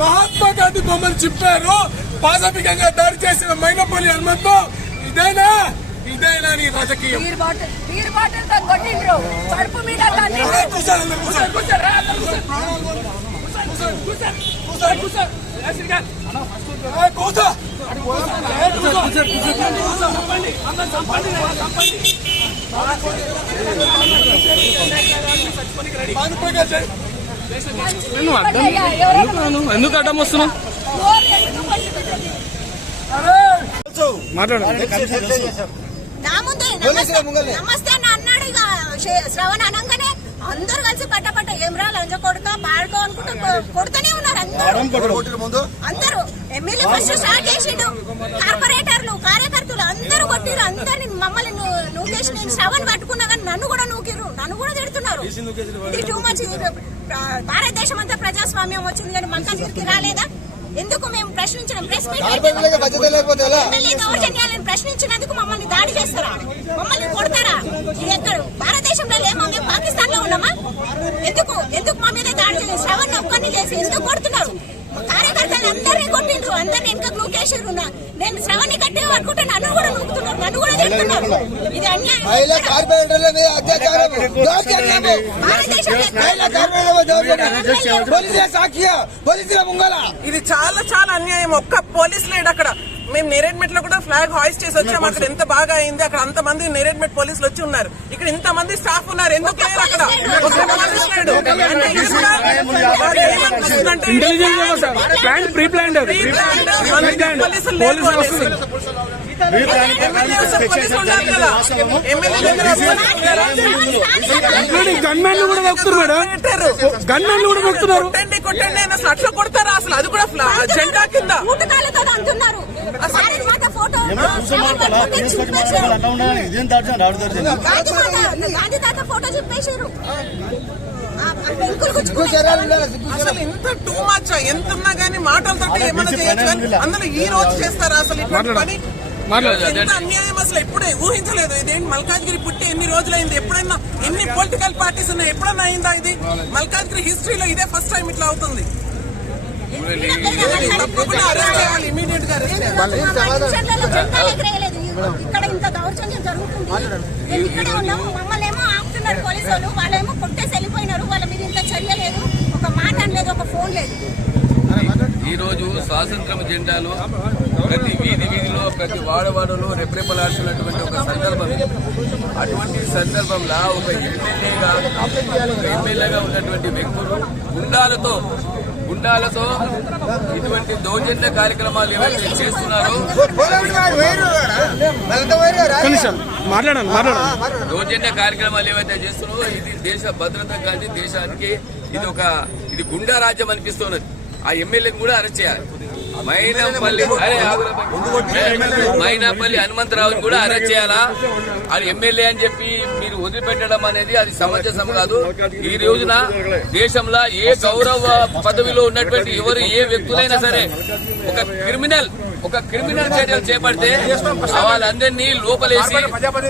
మహాత్మా గాంధీ బొమ్మలు చెప్పారు. పాశవికంగా దాడి చేసిన మైనపల్లి హనుమంతు ఇదేనా? ఇదేనా నీ రాజకీయం చేయి. కొట్టయ్యా, ఎవరైనా ఎందుకు అడ్డం వస్తున్నావు? నోరు ఎందుకు కొట్టుకుంటుంది? నా ముందే నమస్తే. నమస్తే అని అన్నాడు ఇక. శ్రవణ్ అనగానే అందరూ కలిసి పట్టపట్ట ఏమ్రా లంజ కొడుక పాడుకో అనుకుంటూ కొడుతూనే ఉన్నారు అందరూ. అందరూ. ఎమ్మెల్యే ఫస్ట్ స్టార్ట్ చేసిండు. కార్పొరేటర్లు కార్యకర్తలు అందరూ కొట్టిరు. అందరిని మమ్మల్ని ను- నూకేసి నేను శ్రవణ్ పట్టుకున్నా కానీ నన్ను కూడా నూకిరు నన్ను కూడా తిడుతున్నారు. ఇది టూ మచ్ భారతదేశం అంతా ప్రజాస్వామ్యం వచ్చింది కానీ మల్కాజ్గిరికి రాలేదా? ఎందుకు మేము ప్రశ్నించిన ప్రెస్ మీట్ ప్రశ్నించినందుకు మమ్మల్ని దాడి చేస్తారా? మమ్మల్ని కొడతారా? ఎక్కడ భారతదేశంలో లేమా మేము పాకిస్తాన్లో ఉన్నామా ఎందుకు ఎందుకు మా మీద దాడి చేసి శ్రవణ్ ఒక్కరిని చేసి ఎందుకు కొడుతున్నారు మా కార్యకర్తలు అందరినీ కొట్టిండ్రు అందరిని వెనక నూకేసారు పట్టుకుంటే నన్ను కూడా నూకుతున్నారు నన్ను కూడా తిడుతున్నారు. ఇది అన్యాయం. మహిళా కార్పొరేటర్ల మీద అత్యాచారం. దౌర్జన్యము భారతదేశంలో మహిళా కార్పొరేటర్ల మీద దౌర్జన్యం పోలీసుల సాక్షిగా పోలీసుల ముంగల? ఇది చాలా చాలా అన్యాయం. ఒక్క పోలీస్ లేడు అక్కడ. మేము నేరేడ్మెట్లో కూడా ఫ్లాగ్ హాయిస్ట్ చేసి వచ్చాము అక్కడ ఎంత బాగా అయింది అక్కడ అంత మంది నేరేడ్మెట్ పోలీసులు వచ్చి ఉన్నారు. ఇక్కడ ఇంత మంది స్టాఫ్ ఉన్నారు. ఎందుకు లేరు అక్కడ? పోలీసులు గన్మెన్లు కూడా దొక్కుతున్నారు మేడం. గన్మెన్లు కూడా దొక్కుతున్నారు కొట్టండి కొట్టండి అని అసలు అట్లా కొడతారా అసలు? అది కూడా జెండా కింద. ఆ పెంకులు గుచ్చుకునేసారు. అసలు ఇంత టూ మచ్ ఎంత ఉన్నా గానీ మాటలతో ఏమైనా చేయొచ్చు అందులో ఈ రోజు చేస్తారా? అసలు ఇట్లాంటి పని ఎంత అన్యాయం అసలు? ఎప్పుడే ఊహించలేదు. ఇదేంటి మల్కాజ్గిరి పుట్టి ఎన్ని రోజులైంది? ఎప్పుడైనా ఎన్ని పొలిటికల్ పార్టీస్ ఉన్నాయి? ఎప్పుడైనా అయిందా ఇది? మల్కాజ్గిరి హిస్టరీలో ఇదే ఫస్ట్ టైం ఇట్లా అవుతుంది. ఇక్కడ ఇంత దౌర్జన్యం జరుగుతుంది మేము ఇక్కడే ఉన్నాము మమ్మల్ని ఏమో ఆపుతున్నారు పోలీసు వాళ్ళు వాళ్ళేమో కొట్టేసి వెళ్ళిపోయినారు వాళ్ళ మీద ఇంత చర్య లేదు ఒక మాట లేదు ఒక ఫోన్ లేదు ఈ రోజు స్వాతంత్రం జెండాలు ప్రతి వీధి వీధిలో ప్రతి వాడవాడలో రెప్రెపలాడుతున్నటువంటి ఒక సందర్భం అటువంటి సందర్భంలో ఒక ఎమ్మెల్యేగా ఎమ్మెల్యేగా ఉన్నటువంటి వ్యక్తులు గుండాలతో గుండాలతో ఇటువంటి దౌర్జన్య కార్యక్రమాలు ఏవైతే చేస్తున్నారో దౌర్జన్య కార్యక్రమాలు ఏవైతే చేస్తున్నారో ఇది దేశ భద్రత కానీ దేశానికి ఇది ఒక ఇది గుండా రాజ్యం అనిపిస్తున్నది. ఆ ఎమ్మెల్యేని కూడా అరెస్ట్ చేయాలి. మైనాపల్లి. మైనాపల్లి హనుమంతరావుని కూడా అరెస్ట్ చేయాలా? అది ఎమ్మెల్యే అని చెప్పి మీరు వదిలిపెట్టడం అనేది అది సమంజసం కాదు. ఈ రోజున దేశంలో ఏ గౌరవ పదవిలో ఉన్నటువంటి ఎవరు ఏ వ్యక్తులైనా సరే ఒక క్రిమినల్ ఒక క్రిమినల్ చర్యలు చేపడితే వాళ్ళందరినీ లోపలేసి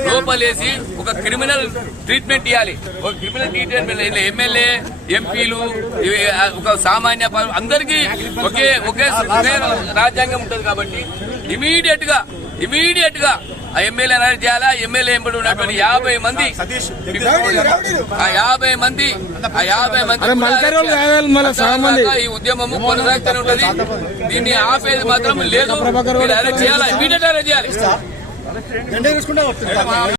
లోపలేసి ఒక క్రిమినల్ ట్రీట్మెంట్ ఇవ్వాలి ఒక క్రిమినల్ ట్రీట్మెంట్ ఎమ్మెల్యే ఎంపీలు ఒక సామాన్య అందరికీ ఒకే ఒకే రాజ్యాంగం ఉంటుంది కాబట్టి ఇమీడియట్గా ఇమీడియట్గా ఆ ఎమ్మెల్యే అరెస్ట్ చేయాలా? ఎమ్మెల్యే ఎంబడి ఉన్నటువంటి యాభై మంది ఆ యాభై మంది ఆ యాభై మంది ఈ ఉద్యమము కొనసాగుతూనే ఉంటది దీన్ని ఆపేది మాత్రం లేదు. అరెస్ట్ చేయాలా? ఇమీడియట్ అరెస్ట్ చేయాలి.